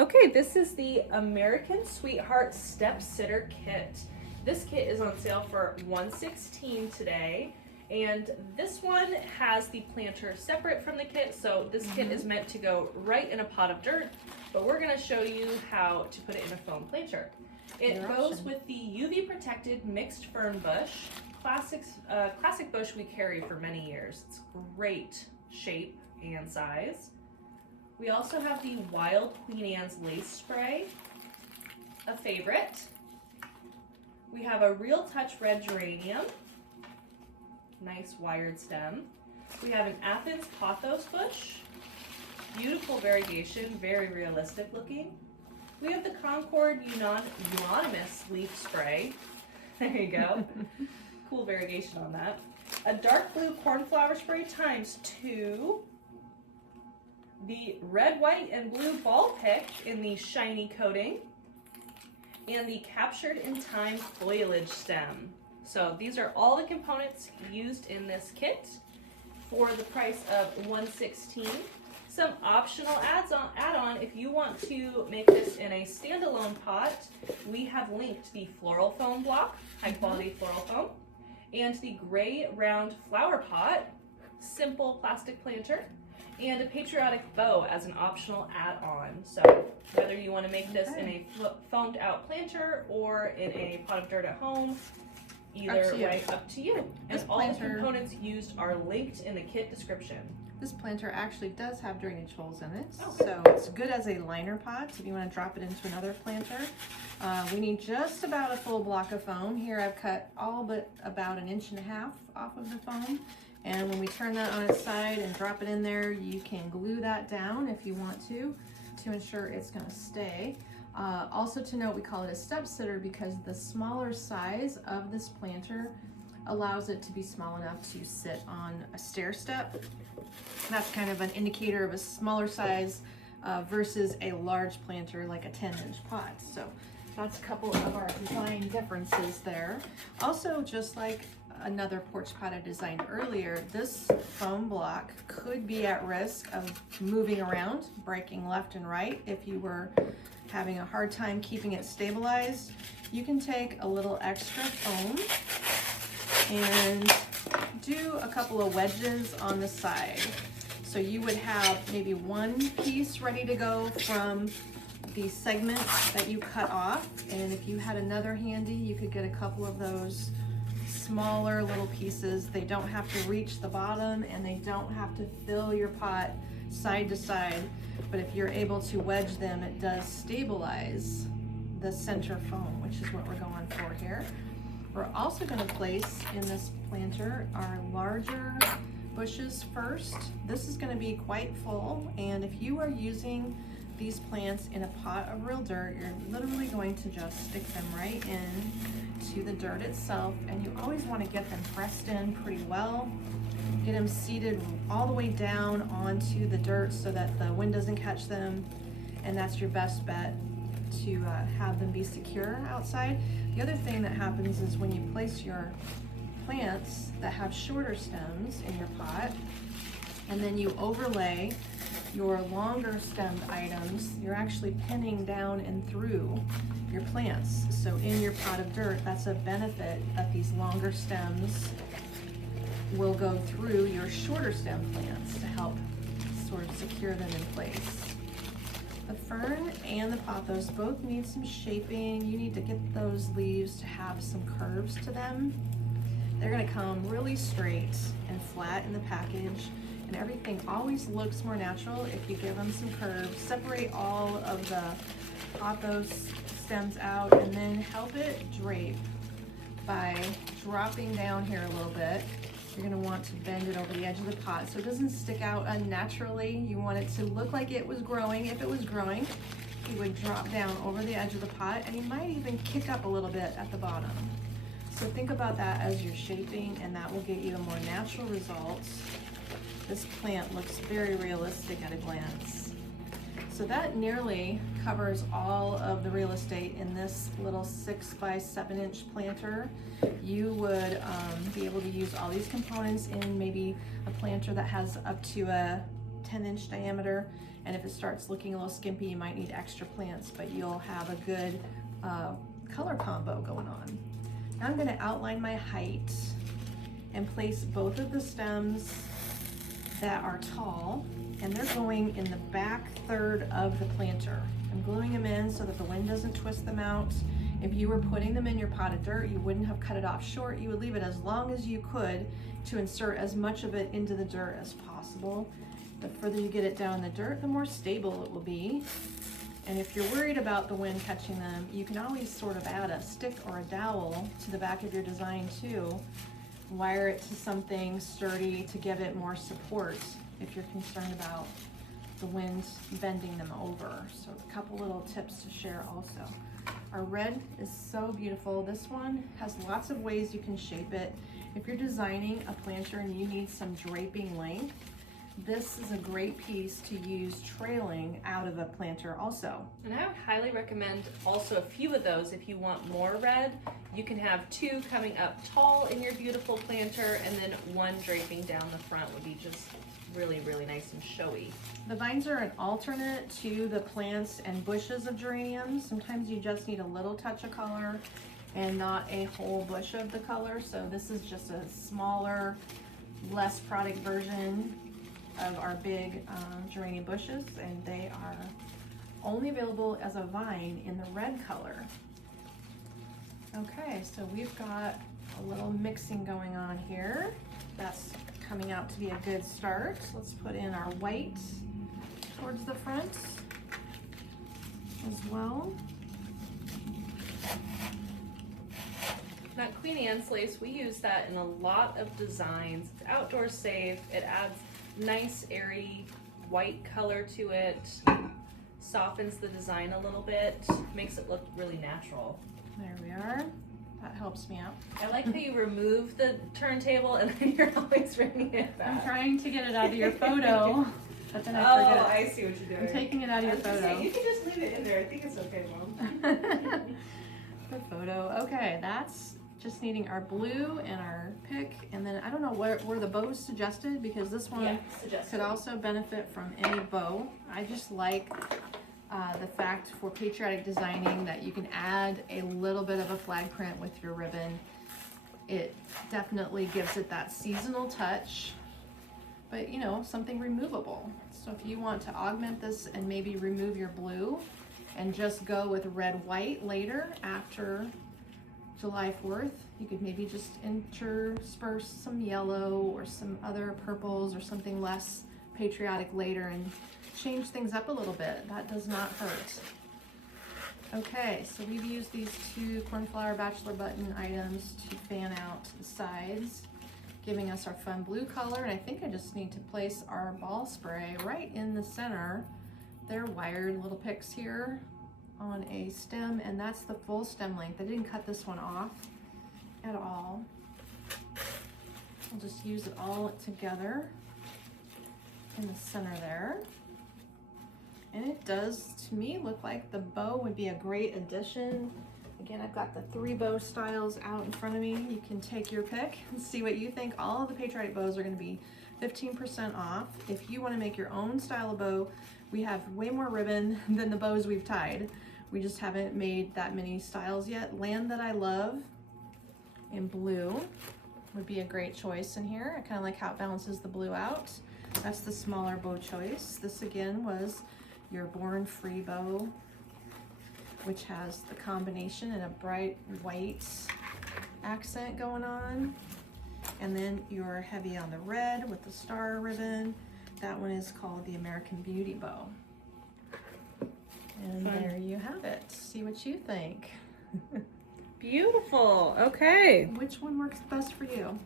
Okay, this is the American Sweetheart Step Sitter Kit. This kit is on sale for $116 today, and this one has the planter separate from the kit, so this kit is meant to go right in a pot of dirt, but we're going to show you how to put it in a foam planter. It goes with the UV protected mixed fern bush, classic bush we carry for many years. It's great shape and size. We also have the Wild Queen Anne's lace spray, a favorite. We have a Real Touch red geranium, nice wired stem. We have an Athens pothos bush, beautiful variegation, very realistic looking. We have the Concord unanimous leaf spray. There you go. Cool variegation on that. A dark blue cornflower spray ×2. The red, white, and blue ball pick in the shiny coating, and the captured in time foliage stem. So these are all the components used in this kit for the price of $116. Some optional add-on if you want to make this in a standalone pot. We have linked the floral foam block, high quality floral foam, and the gray round flower pot, simple plastic planter, and a patriotic bow as an optional add-on. So whether you want to make this in a foamed out planter or in a pot of dirt at home, either way, up to you. And all the components used are linked in the kit description. This planter actually does have drainage holes in it, Okay. so it's good as a liner pot if you want to drop it into another planter. We need just about a full block of foam. Here I've cut all but about 1.5 inches off of the foam. And when we turn that on its side and drop it in there, you can glue that down if you want to ensure it's going to stay. Also to note, we call it a step sitter because the smaller size of this planter allows it to be small enough to sit on a stair step. That's kind of an indicator of a smaller size versus a large planter like a 10-inch pot. So that's a couple of our design differences there. Also, just like another porch pot I designed earlier, this foam block could be at risk of moving around, breaking left and right. If you were having a hard time keeping it stabilized, you can take a little extra foam and do a couple of wedges on the side. So you would have maybe one piece ready to go from the segment that you cut off, and if you had another handy, you could get a couple of those smaller little pieces. They don't have to reach the bottom and they don't have to fill your pot side to side, but if you're able to wedge them, it does stabilize the center foam, which is what we're going for here. We're also going to place in this planter our larger bushes first. This is going to be quite full, and if you are using these plants in a pot of real dirt, you're literally going to just stick them right in to the dirt itself, and you always want to get them pressed in pretty well. Get them seated all the way down onto the dirt so that the wind doesn't catch them, and that's your best bet to have them be secure outside. The other thing that happens is when you place your plants that have shorter stems in your pot, and then you overlay your longer stemmed items, you're actually pinning down and through your plants. So in your pot of dirt, that's a benefit that these longer stems will go through your shorter stem plants to help sort of secure them in place. The fern and the pothos both need some shaping. You need to get those leaves to have some curves to them. They're going to come really straight and flat in the package, and everything always looks more natural if you give them some curves. Separate all of the pothos stems out and then help it drape by dropping down here a little bit. You're going to want to bend it over the edge of the pot so it doesn't stick out unnaturally. You want it to look like it was growing. If it was growing, you would drop down over the edge of the pot, and you might even kick up a little bit at the bottom. So think about that as you're shaping, and that will get you a more natural result. This plant looks very realistic at a glance. So that nearly covers all of the real estate in this little 6 by 7 inch planter. You would be able to use all these components in maybe a planter that has up to a 10-inch diameter, And if it starts looking a little skimpy, you might need extra plants, but you'll have a good color combo going on. Now I'm gonna outline my height and place both of the stems that are tall, and they're going in the back third of the planter. I'm gluing them in so that the wind doesn't twist them out. If you were putting them in your pot of dirt, you wouldn't have cut it off short. You would leave it as long as you could to insert as much of it into the dirt as possible. The further you get it down in the dirt, the more stable it will be. And if you're worried about the wind catching them, you can always sort of add a stick or a dowel to the back of your design too. Wire it to something sturdy to give it more support if you're concerned about the wind bending them over. So a couple little tips to share also. Our red is so beautiful. This one has lots of ways you can shape it. If you're designing a planter and you need some draping length, this is a great piece to use trailing out of a planter also. And I would highly recommend also a few of those if you want more red. You can have two coming up tall in your beautiful planter, and then one draping down the front would be just really, really nice and showy. The vines are an alternate to the plants and bushes of geraniums. Sometimes you just need a little touch of color and not a whole bush of the color. So this is just a smaller, less product version of our big geranium bushes, and they are only available as a vine in the red color. Okay, so we've got a little mixing going on here. That's coming out to be a good start. Let's put in our white towards the front as well. That Queen Anne's lace, we use that in a lot of designs. It's outdoor safe. It adds nice airy white color to it, softens the design a little bit, makes it look really natural. There we are. That helps me out. I like how you remove the turntable and then you're always bringing it back. I'm trying to get it out of your photo, but then I forget. Oh, I see what you're doing. I'm taking it out of your photo. You can just leave it in there. I think it's okay, Mom. The photo. Okay, that's just needing our blue and our pick, and then I don't know where the bows suggested, because this one could also benefit from any bow. I just like the fact for patriotic designing that you can add a little bit of a flag print with your ribbon. It definitely gives it that seasonal touch, but you know, something removable. So if you want to augment this and maybe remove your blue and just go with red white later after July 4th, you could maybe just intersperse some yellow or some other purples or something less patriotic later and change things up a little bit. That does not hurt. Okay, so we've used these two cornflower bachelor button items to fan out the sides, giving us our fun blue color. And I think I just need to place our ball spray right in the center. They're wired little picks here on a stem, and that's the full stem length. I didn't cut this one off at all. I'll just use it all together in the center there. And it does, to me, look like the bow would be a great addition. Again, I've got the 3 bow styles out in front of me. You can take your pick and see what you think. All of the patriotic bows are going to be 15% off. If you want to make your own style of bow, we have way more ribbon than the bows we've tied. We just haven't made that many styles yet. Land That I Love in blue would be a great choice in here. I kind of like how it balances the blue out. That's the smaller bow choice. This again was your Born Free bow, which has the combination and a bright white accent going on. And then you're heavy on the red with the star ribbon. That one is called the American Beauty bow. And there you have it. See what you think. Beautiful. Okay. Which one works best for you?